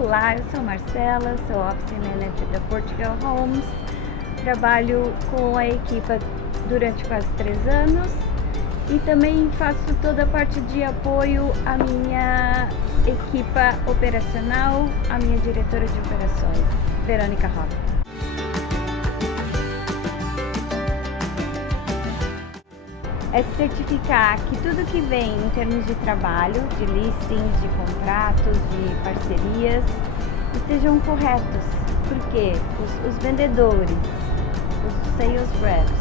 Olá, eu sou Marcela, sou Office Manager da Portugal Homes, trabalho com a equipa durante quase 3 anos e também faço toda a parte de apoio à minha equipa operacional, à minha diretora de operações, Verônica Rosa. É se certificar que tudo que vem em termos de trabalho, de listings, de contratos, de parcerias, estejam corretos, porque os vendedores, os sales reps,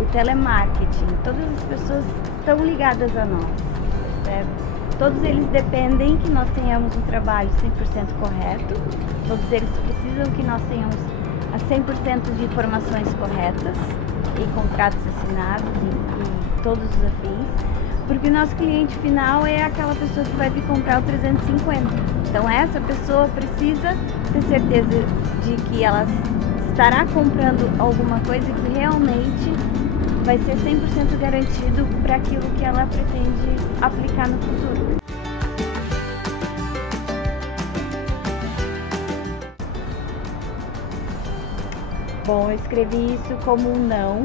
o telemarketing, todas as pessoas estão ligadas a nós, percebe? Todos eles dependem que nós tenhamos um trabalho 100% correto, todos eles precisam que nós tenhamos as 100% de informações corretas e contratos assinados e todos os afins, porque o nosso cliente final é aquela pessoa que vai vir comprar o 350. Então essa pessoa precisa ter certeza de que ela estará comprando alguma coisa que realmente vai ser 100% garantido para aquilo que ela pretende aplicar no futuro. Bom, eu escrevi isso como um não,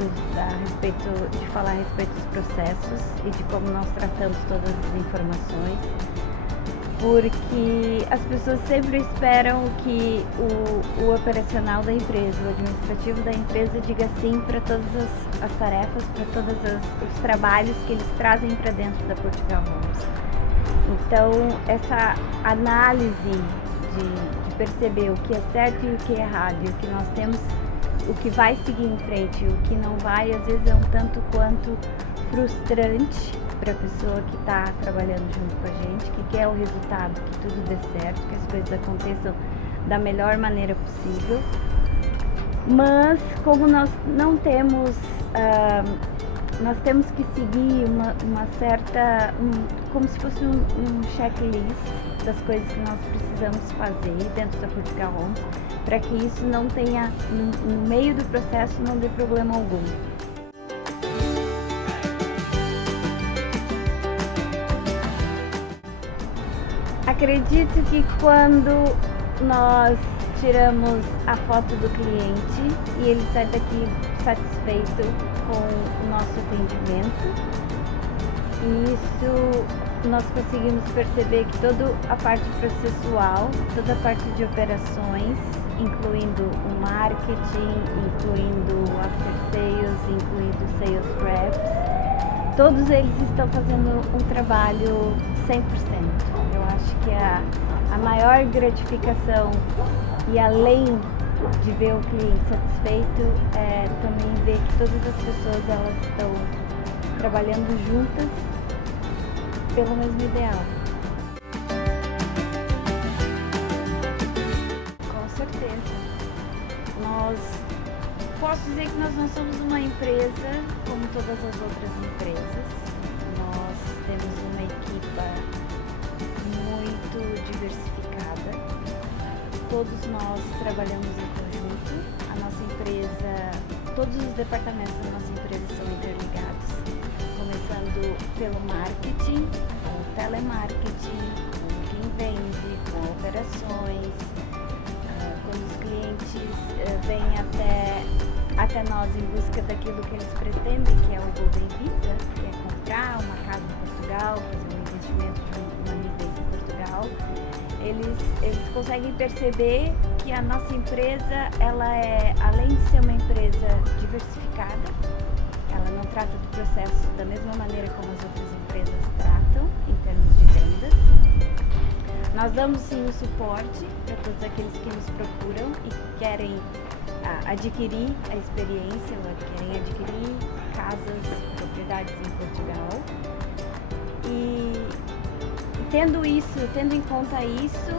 de falar a respeito dos processos e de como nós tratamos todas as informações, porque as pessoas sempre esperam que o operacional da empresa, o administrativo da empresa diga sim para todas as tarefas, para todos os trabalhos que eles trazem para dentro da Portugal Homes. Então, essa análise de perceber o que é certo e o que é errado, e o que nós temos, o que vai seguir em frente e o que não vai, às vezes é um tanto quanto frustrante para a pessoa que está trabalhando junto com a gente, que quer o resultado, que tudo dê certo, que as coisas aconteçam da melhor maneira possível. Mas como nós não temos, nós temos que seguir uma certa, como se fosse um checklist das coisas que nós precisamos fazer dentro da Portugal Homes, para que isso não tenha, no meio do processo, não dê problema algum. Acredito que quando nós tiramos a foto do cliente e ele sai daqui satisfeito com o nosso atendimento, isso nós conseguimos perceber que toda a parte processual, toda a parte de operações, incluindo o marketing, incluindo o after sales, incluindo o sales reps, todos eles estão fazendo um trabalho 100%. Eu acho que a maior gratificação, e além de ver o cliente satisfeito, é também ver que todas as pessoas elas estão trabalhando juntas pelo mesmo ideal. Com certeza. Posso dizer que nós não somos uma empresa como todas as outras empresas. Nós temos uma equipa muito diversificada. Todos nós trabalhamos em conjunto. A nossa empresa, todos os departamentos da nossa empresa são interligados. Começando pelo marketing, com o telemarketing, com quem vende, com operações, quando os clientes vêm até nós em busca daquilo que eles pretendem, que é o Golden Visa, que é comprar uma casa em Portugal, fazer um investimento de uma residência em Portugal, eles conseguem perceber que a nossa empresa, ela é, além de ser uma empresa diversificada, ela não trata do processo da mesma maneira como as outras empresas tratam, em termos de vendas. Nós damos sim o suporte para todos aqueles que nos procuram e que querem adquirir a experiência, ou querem adquirir casas, propriedades em Portugal. E tendo em conta isso,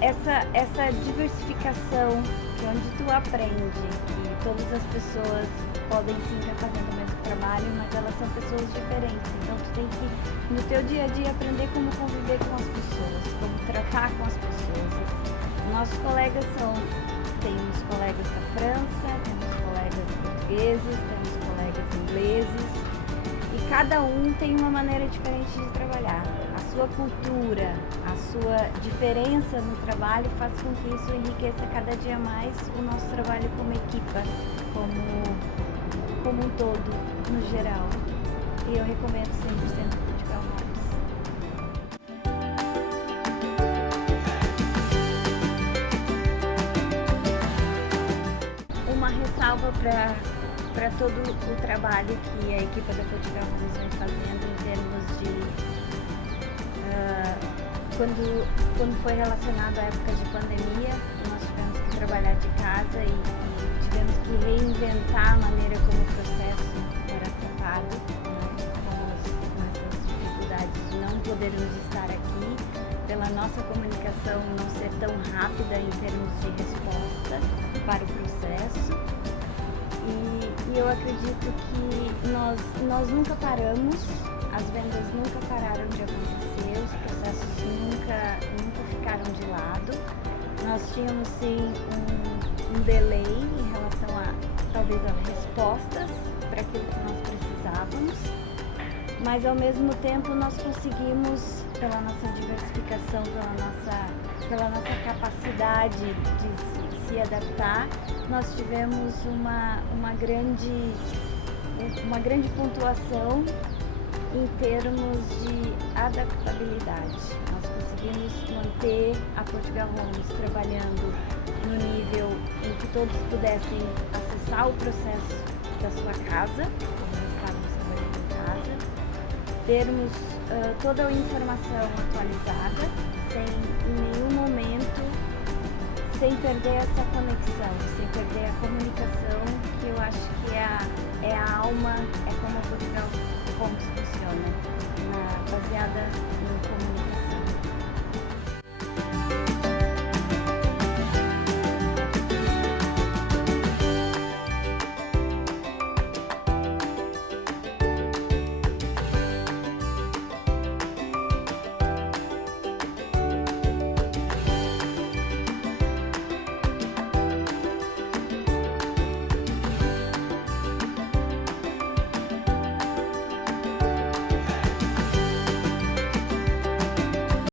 essa diversificação, que onde tu aprende que todas as pessoas podem sim estar fazendo o mesmo trabalho, mas elas são pessoas diferentes. Então tu tem que, no teu dia a dia, aprender como conviver com as pessoas, como tratar com as pessoas. Nossos colegas temos colegas da França, temos colegas portugueses, temos colegas ingleses, e cada um tem uma maneira diferente de trabalhar. A sua cultura, a sua diferença no trabalho faz com que isso enriqueça cada dia mais o nosso trabalho como equipa, como um todo, no geral. E eu recomendo 100% Portugal Homes. Uma ressalva para todo o trabalho que a equipa da Portugal Homes vem fazendo em termos de quando foi relacionado à época de pandemia, nós tivemos que trabalhar de casa e tivemos que reinventar a maneira como o processo era tratado, né? Com essas dificuldades de não podermos estar aqui, pela nossa comunicação não ser tão rápida em termos de resposta para o processo. E eu acredito que nós nunca paramos, as vendas nunca pararam de acontecer, os processos nunca ficaram de lado. Nós tínhamos sim um delay em relação a talvez as respostas para aquilo que nós precisávamos, mas ao mesmo tempo nós conseguimos, pela nossa diversificação, pela nossa capacidade de se adaptar, nós tivemos uma grande pontuação em termos de adaptabilidade. Nós conseguimos manter a Portugal Homes trabalhando no nível em que todos pudessem acessar o processo da sua casa, como nós estávamos trabalhando em casa, termos toda a informação atualizada, sem em nenhum momento, sem perder essa conexão, sem perder a comunicação, que eu acho que é a alma, é como a Portugal Homes funciona, baseada no